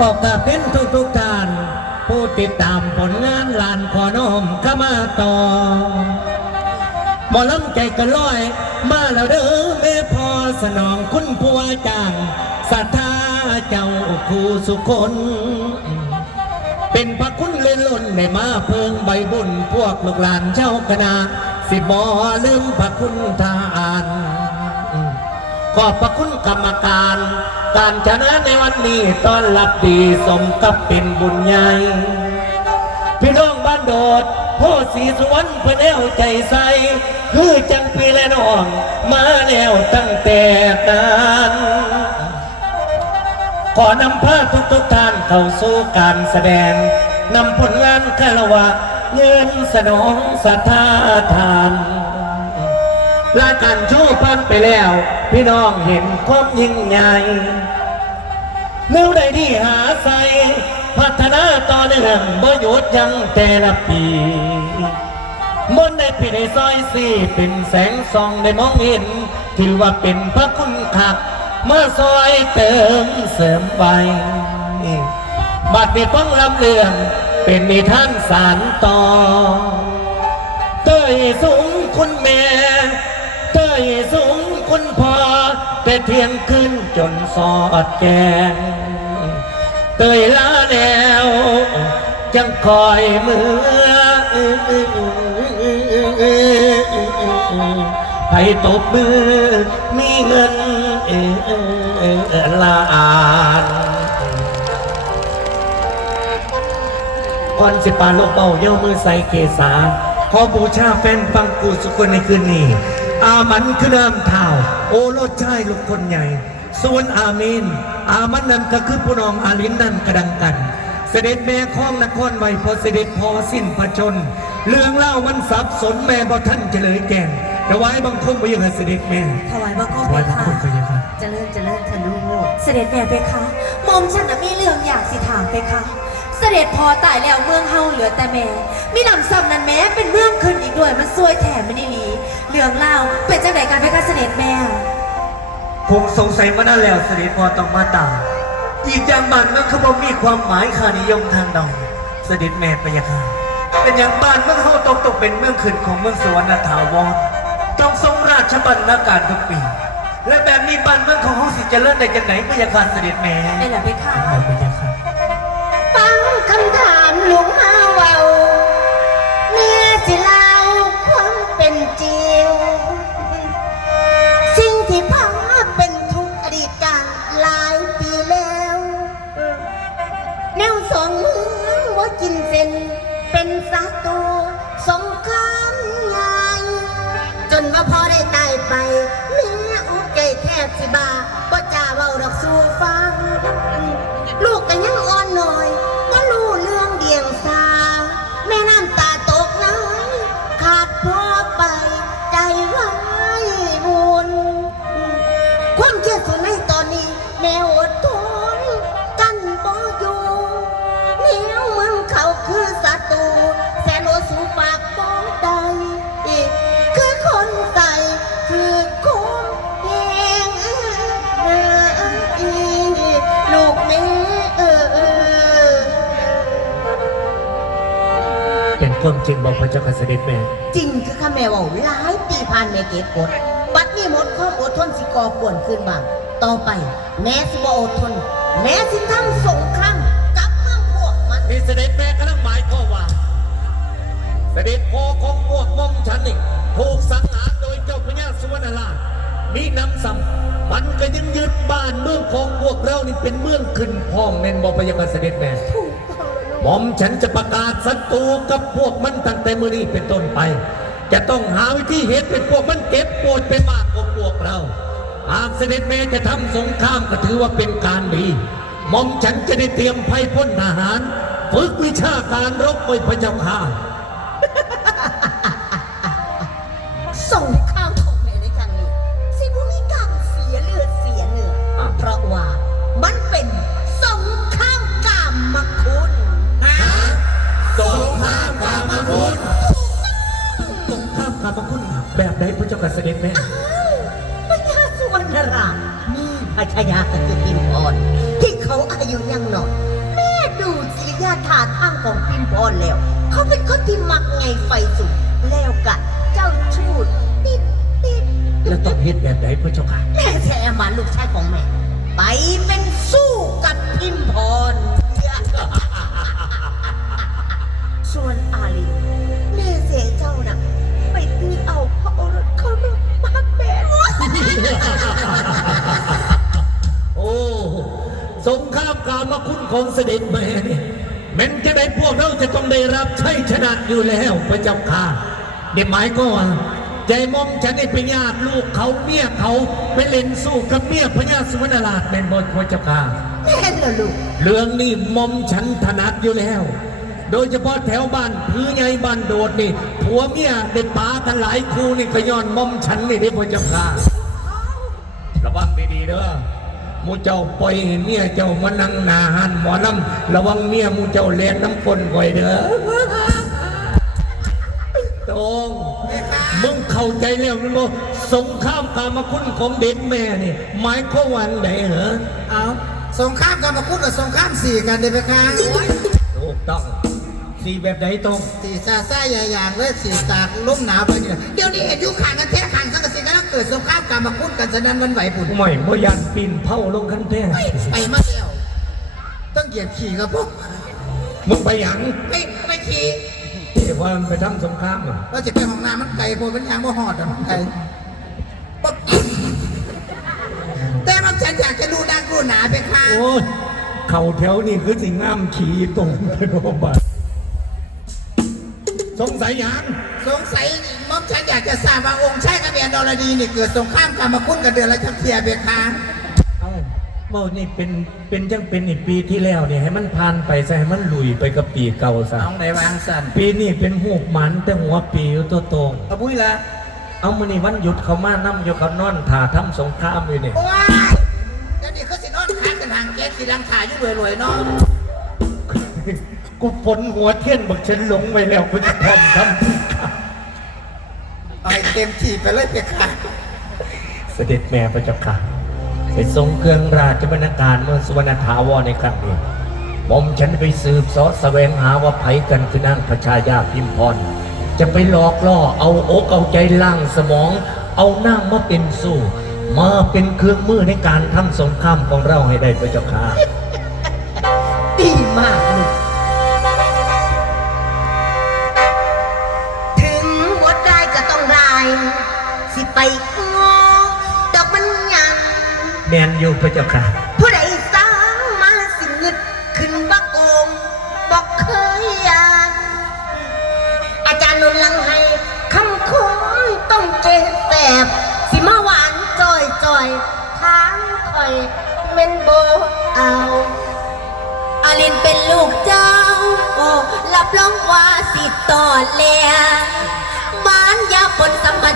บอกกับเป็นทุกทุกท่าน ผู้ติดตามผลงานลานขอน้อมข้ามาต่อหมอลำใจกันลอย มาแล้วเด้อแม่พอสนองคุณผู้ว่าจ้างศรัทธาเจ้าครูสุคนเป็นพระคุณเล่นล้นในมาเพิงใบบุญพวกลูกหลานเจ้าคณะสิบอลืมพระคุณทานขอบพระคุณกรรมการ การชนะในวันนี้ต้อนรับดีสมกับเป็นบุญใหญ่ พี่น้องบ้านโดดพ่อสีสวรรค์เพื่อนแนวใจใสคือจังปีและน้อง มาแล้วตั้งแต่นานขอนำพาทุกทุกท่านเข้าสู่การแสดงนำผลงานคารวะเงินสนองศรัทธาทาน รายการโชว์พันไปแล้ว พี่น้องเห็นความยิ่งใหญ่เมื่อใดที่หาใส่พัฒนาต่อเนื่องบ่หยุดยังแต่ละปีมนในปีในซอยสี่เป็นแสงส่องได้มองเห็น ถือว่าเป็นพระคุณขัก เมื่อซอยเติมเสริมไปบัดนี้ฟังลำเลืองเป็นนิท่านสารต่อเต้ยสูงคุณแม่ สูงคุณพ่อแต่เที่ยงคืนจนสอดแกงเตยลาแล้วจังคอยมือไผตบมือมีเงินลานก่อนสิปาโลกเบาเย่ามือใส่เกษาขอบูชาแฟนฟังกูสุคนในคืนนี้ อามันคือน้ำเท่าโอโลดชายลูกคนใหญ่ ส่วนอาเมน อามันนั่นก็คือผู้น้องอาลินนั่นกระดังกัน เสด็จแม่ข้องนครไว้พอเสด็จพอสิ้นพระชน เรื่องเล่ามันสับสนแม่บ่ท่านเฉลยแก่งแต่ไว้บังคมไปยังไงเสด็จแม่ถวายบังคมถวายบังคมพระเจ้าค่ะเจริญเจริญทะนุเสด็จแม่เพคะหมอมฉันน่ะมีเรื่องอยากสิถามเพคะ เสด็จพอตายแล้วเมืองเฮาเหลือแต่แม่มีหนำซ้ำนั้นแม้เป็นเมืองขึ้นอีกด้วยมันซวยแถมไม่ได้หลีเรื่องเล่าเป็นจังไดกันเพคะเสด็จแม่คงสงสัยมานานแล้วเสด็จพ่อต้องมาตามอีกอย่างบ้านเมืองเขาบอกมีความหมายค่านิยมทางดอกเสด็จแม่ไปยะค่ะเป็นอย่างบ้านเมืองเขาตกตกเป็นเมืองขึ้นของเมืองสวรรณถาวรต้องทรงราชบัณฑาการทุกปีและแบบนี้บ้านเมืองของเขาสิเจะเลื่อนได้จังไหนไปยะค่ะเสด็จแม่ได้เหรอเพคะเอาไปยังค่ะฟังคำถาม หลวงมาเว้าเมื่อสิเล่าความเป็นจริงสิ่งที่พาเป็นทุกข์อดีตการหลายปีแล้วแนวสองมือว่ากินเส้นเป็นศัตรูสงครามใหญ่จนว่าพ่อได้ตายไปเมียอุกใจแทบสิบาบ่จ่าเว้าดอกสู่ฟัง ความจริงบอกพระเจ้าค่ะเสด็จแม่ จริงคือข้าแม่เว่าหลายปีผ่านแม่เก็บกดบัดนี้หมดความอดทนสิก่อป่วนขึ้นบ้างต่อไป แม่สิบ่อดทน แม่สิทำสงครามกับเมืองพวกมันที่เสด็จแม่กำลังหมายความว่า เสด็จพ่อของพวกม่อมฉันนี่ถูกสังหารโดยเจ้าพญาสุวรรณราชมีน้ำซ้ำมันก็ยังยึดบ้านเมืองของพวกเรานี่เป็นเมืองขึ้นพ้องแม่นบอกไปยังเสด็จแม่ หม่อมฉันจะประกาศศัตรูกับพวกมันตั้งแต่มือนี้เป็นต้นไป จะต้องหาวิธีเหตุเป็นพวกมันเก็บปวดไปมากกว่าพวกเรา หากเสด็จแม่จะทำสงครามก็ถือว่าเป็นการดีหม่อมฉันจะได้เตรียมไพ่พ้นทหาร ฝึกวิชาการรบไว้พระเจ้าข้า เจ้าค่ะเสด็จแม่พญาสุวรรณราชมีพระชายาคือพิมพรที่เขาอายุยังน้อยยาท่าทางของพิมพรแล้ว เขาเป็นคนที่มักไงไฟสุดแล้วกะเจ้าชูดติดติดแล้วต้องเฮ็ดแบบไหนพระเจ้าค่ะแม่แท้มาลูกชายของแม่ ไปเป็นสู้กับ ของเสด็จแม่เนี่ยแม้นจะได้พวกเราจะต้องได้รับชัยชนะอยู่แล้วพระเจ้าค่ะเด็กหมายก็ว่าใจมอมฉันได้ไปญาติลูกเขาเมียเขาไปเล่นสู้กับเมียพญาสุวรรณราชเป็นบทพระเจ้าค่ะแม่นเหรอลูกเรื่องนี้มอมฉันถนัดอยู่แล้ว โดยเฉพาะแถวบ้านพื้ใหญ่บ้านโดดนี่ผัวเมียได้ปากันหลายคู่นี่ก็ย้อนมอมฉันนี่ได้พระเจ้าค่ะระวังดีๆเด้อห มูเจ้าปล่อยให้เมียเจ้ามานั่งหนาหันหมอลำระวังเมียหมูเจ้าแลนน้ำฝนก่อยเด้อตรงมึงเข้าใจแล้วมันบ่สงครามกามคุณของเด็กแม่นี่หมายความว่าอันไหนเหรอเอาสงครามกันมาพูดกับสงครามสี่กันได้ไหมคะถูกต้องสีแบบไหนตรงสี่ซาซ่าอย่าอย่างเลยสี่ตากลุ่มหนาวไปเนี่ยเดี๋ยวนี้เห็นอยุคขางกันแท้ขางสังกะสีกำลัง เกิดสงครามกันมาพูดกันฉะนั้นมันไหวปุ่นไม่บ่ยันปีนเผาลงคันแท้ไปมาแล้วต้องเหยียบขี่กับพวกมึงไปหยังไม่ไม่ขี่ที่ว่ามันไปทำสงครามอะว่าจะไปห้องน้ำมันไกลโพดมันยางบ่หอดอะมันไกลปั๊บแต่มันฉันอยากจะดูดังดูหนาไปค่ะโอ้ยเข่าแถวนี่คือสิงามขี่ตรงไปโรงพยาบาลสงสัยหยังสงสัยมอม ฉันอยากจะทราบว่าองค์ชายกระเบียนดอลดีนี่เกิดสงครามกันมาคุ้นกันเดือนละจักเทียเบียค่ะเอ้าเมื่อนี่เป็นเป็นจังเป็นอีกปีที่แล้วเนี่ยให้มันผ่านไปซะให้มันลุยไปกับปีเก่าซะน้องไหนวางสันปีนี้เป็นหูกหมันแต่หัวปีอยู่ตัวโตรงเอาบุ้ยละเอามือนี่วันหยุดเขามานั่อยู่เขานอนถ่าทำสงครามอยู่เนี่ยโอ้ยเดี๋ยวนี้เขาสินอนค้างกันทางแก๊สสีดังถ่ายอยู่รวยๆเนาะกูฝนหัวเทียนบอกฉันหลงไปแล้วกูจะพร้อมทำ เอาให้เต็มที่ไปเลยเพียค่ะเสด็จแม่พระเจ้าค่ะไปทรงเครื่องราชบรรณาการเมืองสุวรรณถาวรในครั้งนี้หมอมฉันไปสืบเสาะแสวงหาว่าไผกันคือนางพระชายาพิมพร จะไปหลอกล่อเอาอกเอาใจล่างสมอง เอานางมาเป็นสู้ มาเป็นเครื่องมือในการทำสงครามของเราให้ได้พระเจ้าค่ะ ดีมาก ไปงอดอกมันยังแมนอยู่พระเจ้าค่ะ ผู้ใดสร้างมาสิเงึดขึ้นบักโอมบอกเคยอยากอาจารย์นนท์ลังให้คำคอยต้องเจ็บแสบสิมาหวานจอยจอยทางคอยเม่นโบเอาอาลินเป็นลูกเจ้า โอ้รับรองว่าสิต่อแลมานยาปนสมบัติ